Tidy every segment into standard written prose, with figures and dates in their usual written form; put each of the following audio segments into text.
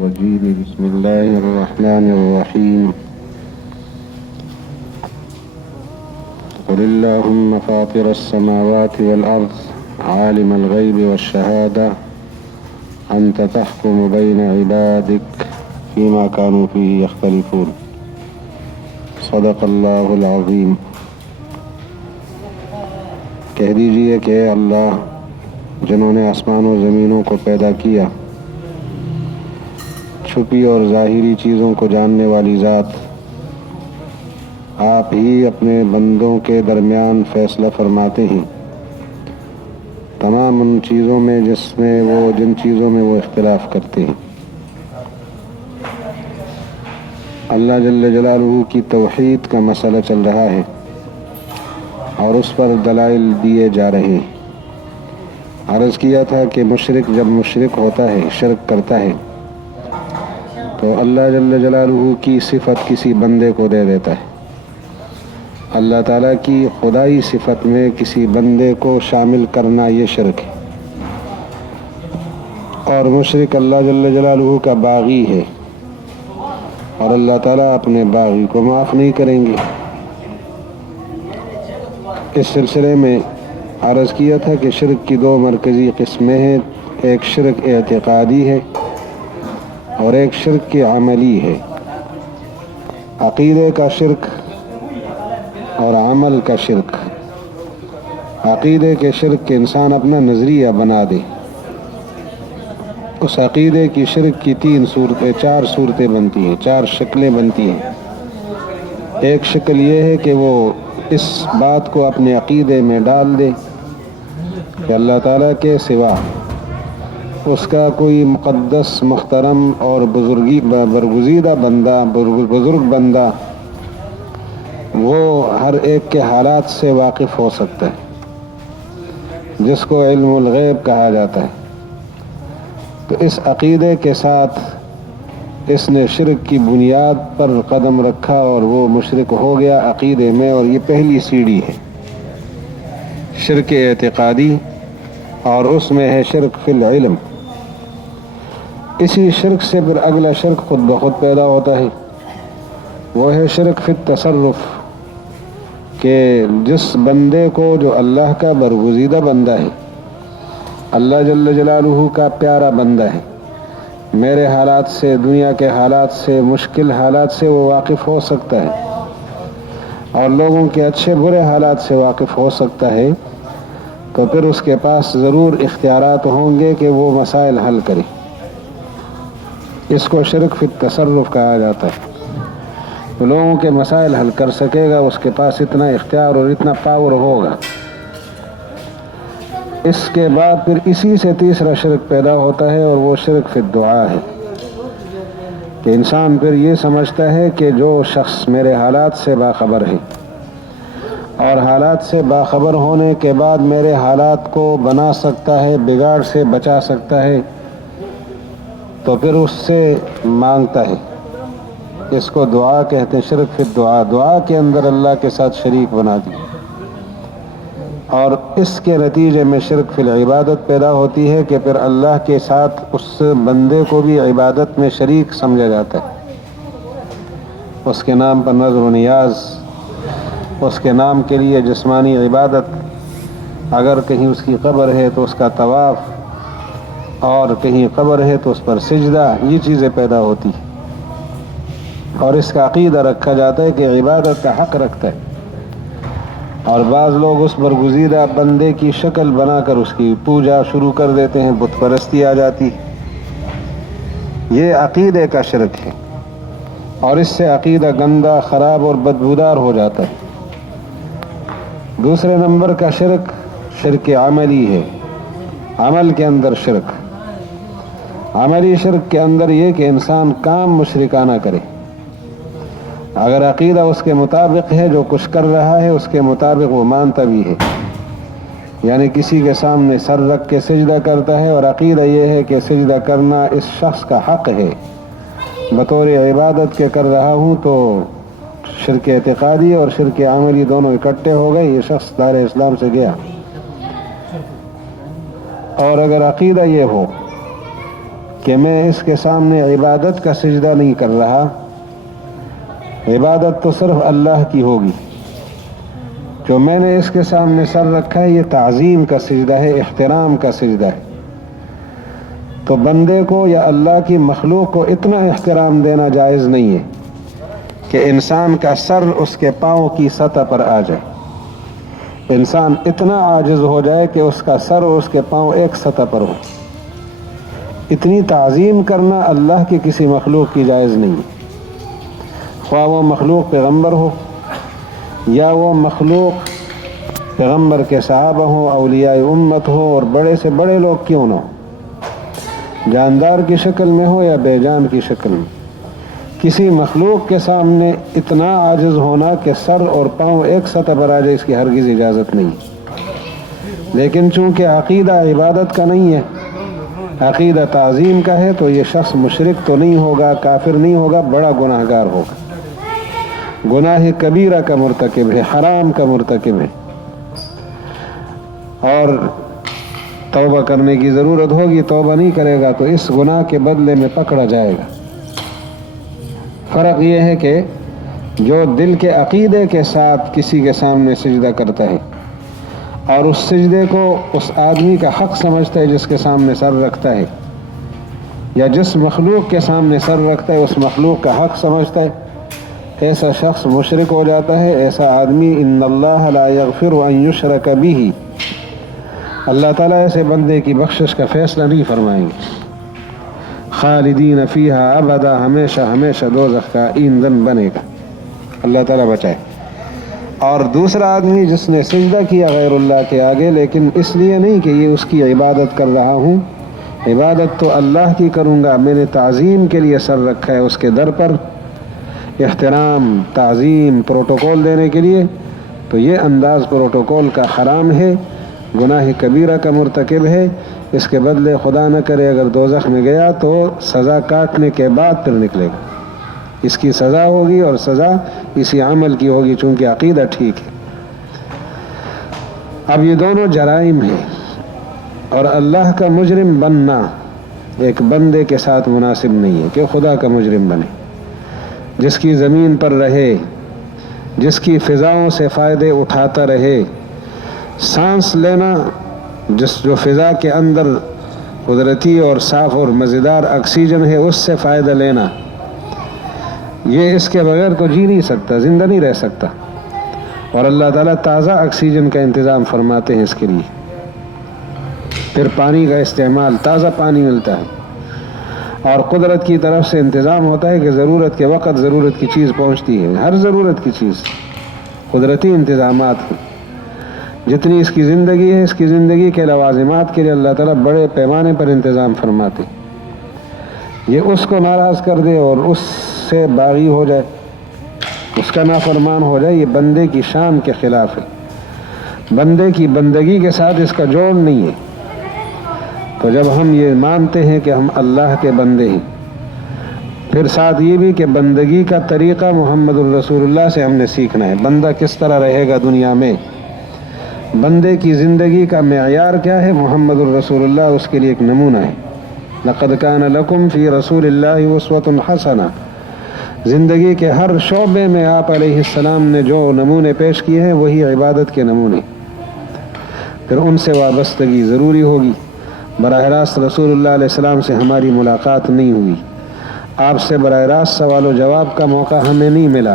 الرجيم بسم الله الرحمن الرحيم قل اللهم فاطر السماوات والأرض عالم الغيب والشهادة أنت تحكم بين عبادك فيما كانوا فيه يختلفون صدق اللہ العظیم۔ کہہ دیجئے کہ اے اللہ جنہوں نے آسمان و زمینوں کو پیدا کیا، چھپی اور ظاہری چیزوں کو جاننے والی ذات، آپ ہی اپنے بندوں کے درمیان فیصلہ فرماتے ہیں تمام ان چیزوں میں جن چیزوں میں وہ اختلاف کرتے ہیں۔ اللہ جل جلالہ کی توحید کا مسئلہ چل رہا ہے اور اس پر دلائل دیے جا رہے ہیں۔ عرض کیا تھا کہ مشرک جب مشرک ہوتا ہے، شرک کرتا ہے، تو اللہ جل جلالہ کی صفت کسی بندے کو دے دیتا ہے۔ اللہ تعالیٰ کی خدائی صفت میں کسی بندے کو شامل کرنا یہ شرک ہے، اور مشرک اللہ جل جلالہ کا باغی ہے، اور اللہ تعالیٰ اپنے باغی کو معاف نہیں کریں گے۔ اس سلسلے میں عرض کیا تھا کہ شرک کی دو مرکزی قسمیں ہیں، ایک شرک اعتقادی ہے اور ایک شرک کی عملی ہے۔ عقیدے کا شرک اور عمل کا شرک۔ عقیدے کے شرک کے انسان اپنا نظریہ بنا دے، اس عقیدے کی شرک کی چار صورتیں بنتی ہیں، چار شکلیں بنتی ہیں۔ ایک شکل یہ ہے کہ وہ اس بات کو اپنے عقیدے میں ڈال دے کہ اللہ تعالیٰ کے سوا اس کا کوئی مقدس، محترم اور برگزیدہ بندہ، بزرگ بندہ وہ ہر ایک کے حالات سے واقف ہو سکتا ہے، جس کو علم الغیب کہا جاتا ہے۔ تو اس عقیدے کے ساتھ اس نے شرک کی بنیاد پر قدم رکھا اور وہ مشرک ہو گیا عقیدے میں، اور یہ پہلی سیڑھی ہے شرک اعتقادی، اور اس میں ہے شرک فی العلم۔ اسی شرک سے پھر اگلا شرک خود بخود پیدا ہوتا ہے، وہ ہے شرک فی التصرف، کہ جس بندے کو جو اللہ کا برگزیدہ بندہ ہے، اللہ جل جلالہ کا پیارا بندہ ہے، میرے حالات سے، دنیا کے حالات سے، مشکل حالات سے وہ واقف ہو سکتا ہے، اور لوگوں کے اچھے برے حالات سے واقف ہو سکتا ہے، تو پھر اس کے پاس ضرور اختیارات ہوں گے کہ وہ مسائل حل کرے۔ اس کو شرک فی التصرف کہا جاتا ہے۔ تو لوگوں کے مسائل حل کر سکے گا، اس کے پاس اتنا اختیار اور اتنا پاور ہوگا۔ اس کے بعد پھر اسی سے تیسرا شرک پیدا ہوتا ہے، اور وہ شرک فی الدعا ہے، کہ انسان پھر یہ سمجھتا ہے کہ جو شخص میرے حالات سے باخبر ہے، اور حالات سے باخبر ہونے کے بعد میرے حالات کو بنا سکتا ہے، بگاڑ سے بچا سکتا ہے، تو پھر اس سے مانگتا ہے۔ اس کو دعا کہتے ہیں، شرک فی الدعا۔ دعا کے اندر اللہ کے ساتھ شریک بنا دی، اور اس کے نتیجے میں شرک فی العبادت پیدا ہوتی ہے، کہ پھر اللہ کے ساتھ اس بندے کو بھی عبادت میں شریک سمجھا جاتا ہے۔ اس کے نام پر نظر و نیاز، اس کے نام کے لیے جسمانی عبادت، اگر کہیں اس کی قبر ہے تو اس کا طواف، اور کہیں قبر ہے تو اس پر سجدہ، یہ چیزیں پیدا ہوتی ہیں، اور اس کا عقیدہ رکھا جاتا ہے کہ عبادت کا حق رکھتا ہے، اور بعض لوگ اس برگزیدہ بندے کی شکل بنا کر اس کی پوجا شروع کر دیتے ہیں، بت پرستی آ جاتی۔ یہ عقیدے کا شرک ہے، اور اس سے عقیدہ گندا، خراب اور بدبودار ہو جاتا ہے۔ دوسرے نمبر کا شرک شرک عملی ہے، عمل کے اندر شرک۔ عملی شرک کے اندر یہ کہ انسان کام مشرکانہ کرے، اگر عقیدہ اس کے مطابق ہے، جو کچھ کر رہا ہے اس کے مطابق وہ مانتا بھی ہے، یعنی کسی کے سامنے سر رکھ کے سجدہ کرتا ہے، اور عقیدہ یہ ہے کہ سجدہ کرنا اس شخص کا حق ہے، بطور عبادت کے کر رہا ہوں، تو شرک اعتقادی اور شرک عملی دونوں اکٹھے ہو گئے، یہ شخص دار اسلام سے گیا۔ اور اگر عقیدہ یہ ہو کہ میں اس کے سامنے عبادت کا سجدہ نہیں کر رہا، عبادت تو صرف اللہ کی ہوگی، جو میں نے اس کے سامنے سر رکھا ہے یہ تعظیم کا سجدہ ہے، احترام کا سجدہ ہے۔ تو بندے کو یا اللہ کی مخلوق کو اتنا احترام دینا جائز نہیں ہے کہ انسان کا سر اس کے پاؤں کی سطح پر آ جائے، انسان اتنا عاجز ہو جائے کہ اس کا سر اور اس کے پاؤں ایک سطح پر ہو۔ اتنی تعظیم کرنا اللہ کی کسی مخلوق کی جائز نہیں ہے، خواہ وہ مخلوق پیغمبر ہو یا وہ مخلوق پیغمبر کے صحابہ ہوں، اولیاء امت ہو، اور بڑے سے بڑے لوگ کیوں نہ ہو، جاندار کی شکل میں ہو یا بے جان کی شکل میں، کسی مخلوق کے سامنے اتنا عاجز ہونا کہ سر اور پاؤں ایک سطح پر آ جائے، اس کی ہرگز اجازت نہیں۔ لیکن چونکہ عقیدہ عبادت کا نہیں ہے، عقیدہ تعظیم کا ہے، تو یہ شخص مشرک تو نہیں ہوگا، کافر نہیں ہوگا، بڑا گناہ گار ہوگا، گناہ کبیرہ کا مرتکب ہے، حرام کا مرتکب ہے، اور توبہ کرنے کی ضرورت ہوگی، توبہ نہیں کرے گا تو اس گناہ کے بدلے میں پکڑا جائے گا۔ فرق یہ ہے کہ جو دل کے عقیدے کے ساتھ کسی کے سامنے سجدہ کرتا ہے اور اس سجدے کو اس آدمی کا حق سمجھتا ہے جس کے سامنے سر رکھتا ہے، یا جس مخلوق کے سامنے سر رکھتا ہے اس مخلوق کا حق سمجھتا ہے، ایسا شخص مشرک ہو جاتا ہے۔ ایسا آدمی ان اللہ لا یغفر ان یشرک بہ، اللہ تعالیٰ ایسے بندے کی بخشش کا فیصلہ نہیں فرمائیں گے۔ خالدین فیہا ابدا، ہمیشہ ہمیشہ دوزخ کا ایندھن بنے گا، اللہ تعالیٰ بچائے۔ اور دوسرا آدمی جس نے سجدہ کیا غیر اللہ کے آگے، لیکن اس لیے نہیں کہ یہ اس کی عبادت کر رہا ہوں، عبادت تو اللہ کی کروں گا، میں نے تعظیم کے لیے سر رکھا ہے اس کے در پر، احترام، تعظیم، پروٹوکول دینے کے لیے، تو یہ انداز پروٹوکول کا حرام ہے، گناہ کبیرہ کا مرتکب ہے۔ اس کے بدلے خدا نہ کرے اگر دوزخ میں گیا تو سزا کاٹنے کے بعد پھر نکلے گا، اس کی سزا ہوگی، اور سزا اسی عمل کی ہوگی، چونکہ عقیدہ ٹھیک ہے۔ اب یہ دونوں جرائم ہیں، اور اللہ کا مجرم بننا ایک بندے کے ساتھ مناسب نہیں ہے کہ خدا کا مجرم بنے، جس کی زمین پر رہے، جس کی فضاؤں سے فائدے اٹھاتا رہے، سانس لینا، جو فضا کے اندر قدرتی اور صاف اور مزیدار آکسیجن ہے اس سے فائدہ لینا، یہ اس کے بغیر تو جی نہیں سکتا، زندہ نہیں رہ سکتا، اور اللہ تعالیٰ تازہ آکسیجن کا انتظام فرماتے ہیں اس کے لیے۔ پھر پانی کا استعمال، تازہ پانی ملتا ہے، اور قدرت کی طرف سے انتظام ہوتا ہے کہ ضرورت کے وقت ضرورت کی چیز پہنچتی ہے، ہر ضرورت کی چیز قدرتی انتظامات ہیں۔ جتنی اس کی زندگی ہے، اس کی زندگی کے لوازمات کے لیے اللہ تعالیٰ بڑے پیمانے پر انتظام فرماتے۔ یہ اس کو ناراض کر دے اور اس سے باغی ہو جائے، اس کا نافرمان ہو جائے، یہ بندے کی شان کے خلاف ہے، بندے کی بندگی کے ساتھ اس کا جوڑ نہیں ہے۔ تو جب ہم یہ مانتے ہیں کہ ہم اللہ کے بندے ہیں، پھر ساتھ یہ بھی کہ بندگی کا طریقہ محمد الرسول اللہ سے ہم نے سیکھنا ہے، بندہ کس طرح رہے گا دنیا میں، بندے کی زندگی کا معیار کیا ہے، محمد الرسول اللہ اس کے لیے ایک نمونہ ہے۔ لقد کان لکم فی رسول اللہ اسوۃ حسنہ، زندگی کے ہر شعبے میں آپ علیہ السلام نے جو نمونے پیش کیے ہیں وہی عبادت کے نمونے، پھر ان سے وابستگی ضروری ہوگی۔ براہ راست رسول اللہ علیہ السلام سے ہماری ملاقات نہیں ہوئی، آپ سے براہ راست سوال و جواب کا موقع ہمیں نہیں ملا،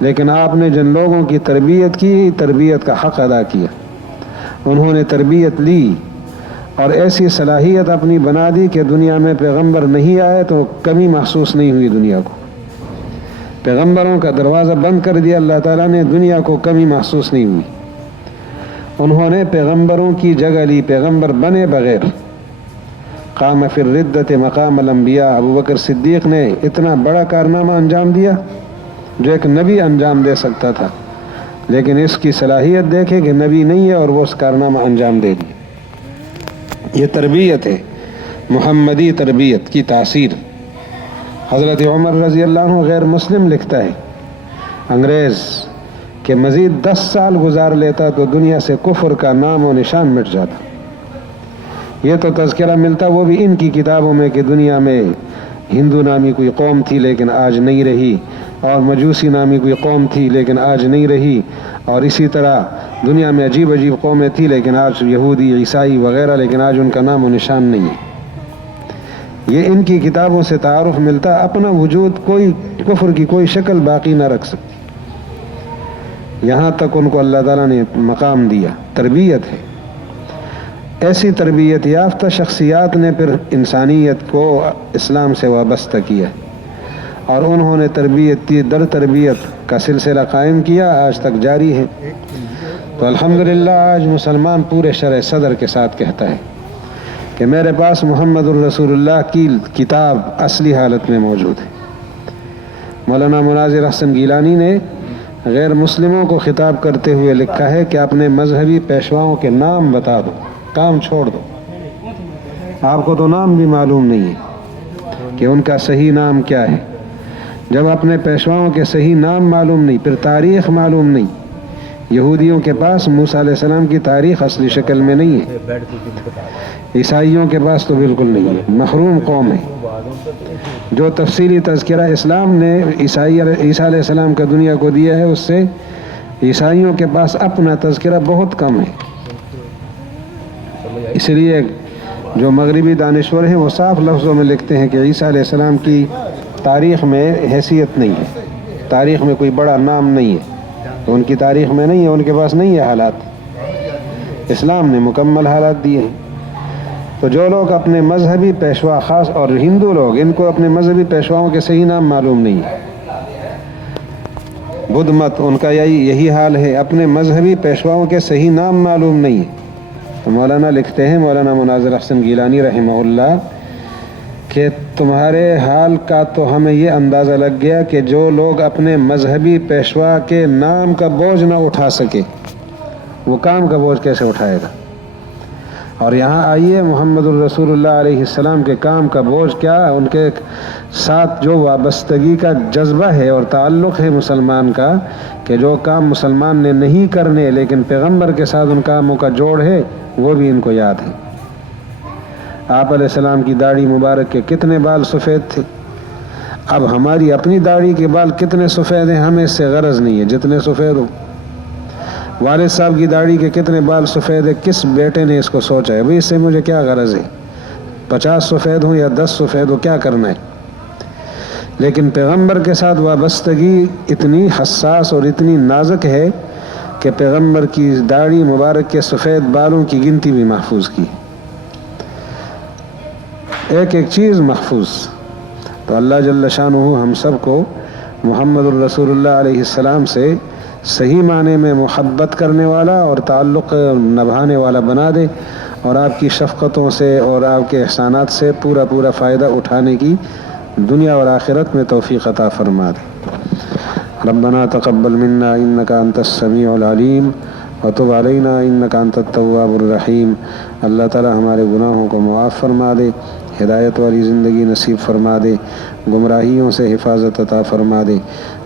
لیکن آپ نے جن لوگوں کی تربیت کی، تربیت کا حق ادا کیا، انہوں نے تربیت لی اور ایسی صلاحیت اپنی بنا دی کہ دنیا میں پیغمبر نہیں آئے تو کمی محسوس نہیں ہوئی دنیا کو، پیغمبروں کا دروازہ بند کر دیا اللہ تعالیٰ نے، دنیا کو کمی محسوس نہیں ہوئی۔ انہوں نے پیغمبروں کی جگہ لی، پیغمبر بنے بغیر۔ قام فی الردۃ مقام الانبیاء، ابو بکر صدیق نے اتنا بڑا کارنامہ انجام دیا جو ایک نبی انجام دے سکتا تھا، لیکن اس کی صلاحیت دیکھے کہ نبی نہیں ہے اور وہ اس کارنامہ انجام دے دی۔ یہ تربیت ہے، محمدی تربیت کی تاثیر۔ حضرت عمر رضی اللہ عنہ غیر مسلم لکھتا ہے، انگریز کہ مزید 10 سال گزار لیتا تو دنیا سے کفر کا نام و نشان مٹ جاتا۔ یہ تو تذکرہ ملتا وہ بھی ان کی کتابوں میں کہ دنیا میں ہندو نامی کوئی قوم تھی لیکن آج نہیں رہی، اور مجوسی نامی کوئی قوم تھی لیکن آج نہیں رہی، اور اسی طرح دنیا میں عجیب عجیب قومیں تھیں لیکن آج یہودی عیسائی وغیرہ، لیکن آج ان کا نام و نشان نہیں ہے۔ یہ ان کی کتابوں سے تعارف ملتا، اپنا وجود کوئی کفر کی کوئی شکل باقی نہ رکھ سکتی، یہاں تک ان کو اللہ تعالیٰ نے مقام دیا۔ تربیت ہے، ایسی تربیت یافتہ شخصیات نے پھر انسانیت کو اسلام سے وابستہ کیا، اور انہوں نے تربیت در تربیت کا سلسلہ قائم کیا، آج تک جاری ہے۔ تو الحمدللہ آج مسلمان پورے شرح صدر کے ساتھ کہتا ہے کہ میرے پاس محمد الرسول اللہ کی کتاب اصلی حالت میں موجود ہے۔ مولانا مناظر احسن گیلانی نے غیر مسلموں کو خطاب کرتے ہوئے لکھا ہے کہ اپنے مذہبی پیشواؤں کے نام بتا دو، کام چھوڑ دو۔ آپ کو تو نام بھی معلوم نہیں ہے کہ ان کا صحیح نام کیا ہے۔ جب اپنے پیشواؤں کے صحیح نام معلوم نہیں، پھر تاریخ معلوم نہیں۔ یہودیوں کے پاس موسیٰ علیہ السلام کی تاریخ اصلی شکل میں نہیں ہے، عیسائیوں کے پاس تو بالکل نہیں ہے، محروم قوم ہے۔ جو تفصیلی تذکرہ اسلام نے عیسیٰ علیہ السلام کا دنیا کو دیا ہے، اس سے عیسائیوں کے پاس اپنا تذکرہ بہت کم ہے۔ اس لیے جو مغربی دانشور ہیں وہ صاف لفظوں میں لکھتے ہیں کہ عیسیٰ علیہ السلام کی تاریخ میں حیثیت نہیں ہے، تاریخ میں کوئی بڑا نام نہیں ہے، تو ان کی تاریخ میں نہیں ہے، ان کے پاس نہیں ہے حالات۔ اسلام نے مکمل حالات دیے ہیں۔ تو جو لوگ اپنے مذہبی پیشوا، خاص اور ہندو لوگ، ان کو اپنے مذہبی پیشواؤں کے صحیح نام معلوم نہیں ہے۔ بدھ مت، ان کا یہی حال ہے، اپنے مذہبی پیشواؤں کے صحیح نام معلوم نہیں ہے۔ تو مولانا لکھتے ہیں، مولانا مناظر احسن گیلانی رحمہ اللہ، کہ تمہارے حال کا تو ہمیں یہ اندازہ لگ گیا کہ جو لوگ اپنے مذہبی پیشوا کے نام کا بوجھ نہ اٹھا سکے، وہ کام کا بوجھ کیسے اٹھائے گا؟ اور یہاں آئیے، محمد الرسول اللہ علیہ السلام کے کام کا بوجھ کیا، ان کے ساتھ جو وابستگی کا جذبہ ہے اور تعلق ہے مسلمان کا، کہ جو کام مسلمان نے نہیں کرنے لیکن پیغمبر کے ساتھ ان کاموں کا جوڑ ہے، وہ بھی ان کو یاد ہے۔ آپ علیہ السلام کی داڑھی مبارک کے کتنے بال سفید تھے، اب ہماری اپنی داڑھی کے بال کتنے سفید ہیں ہمیں اس سے غرض نہیں ہے، جتنے سفید ہو۔ والد صاحب کی داڑھی کے کتنے بال سفید ہے، کس بیٹے نے اس کو سوچا ہے بھئی اس سے مجھے کیا غرض ہے، 50 سفید ہوں یا 10 سفید ہو، کیا کرنا ہے؟ لیکن پیغمبر کے ساتھ وابستگی اتنی حساس اور اتنی نازک ہے کہ پیغمبر کی داڑھی مبارک کے سفید بالوں کی گنتی بھی محفوظ کی، ایک ایک چیز محفوظ۔ تو اللہ جل شانہ ہم سب کو محمد الرسول اللہ علیہ السلام سے صحیح معنی میں محبت کرنے والا اور تعلق نبھانے والا بنا دے، اور آپ کی شفقتوں سے اور آپ کے احسانات سے پورا فائدہ اٹھانے کی دنیا اور آخرت میں توفیق عطا فرما دے۔ ربنا تقبل منا انک انت السمیع العلیم وتب علینا انک انت التواب الرحیم۔ اللہ تعالی ہمارے گناہوں کو معاف فرما دے، ہدایت والی زندگی نصیب فرما دے، گمراہیوں سے حفاظت عطا فرما دے،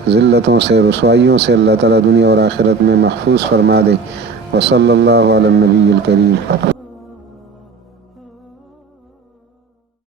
ذلتوں سے، رسوائیوں سے اللہ تعالی دنیا اور آخرت میں محفوظ فرما دے۔ وصلی اللہ علی النبی الکریم۔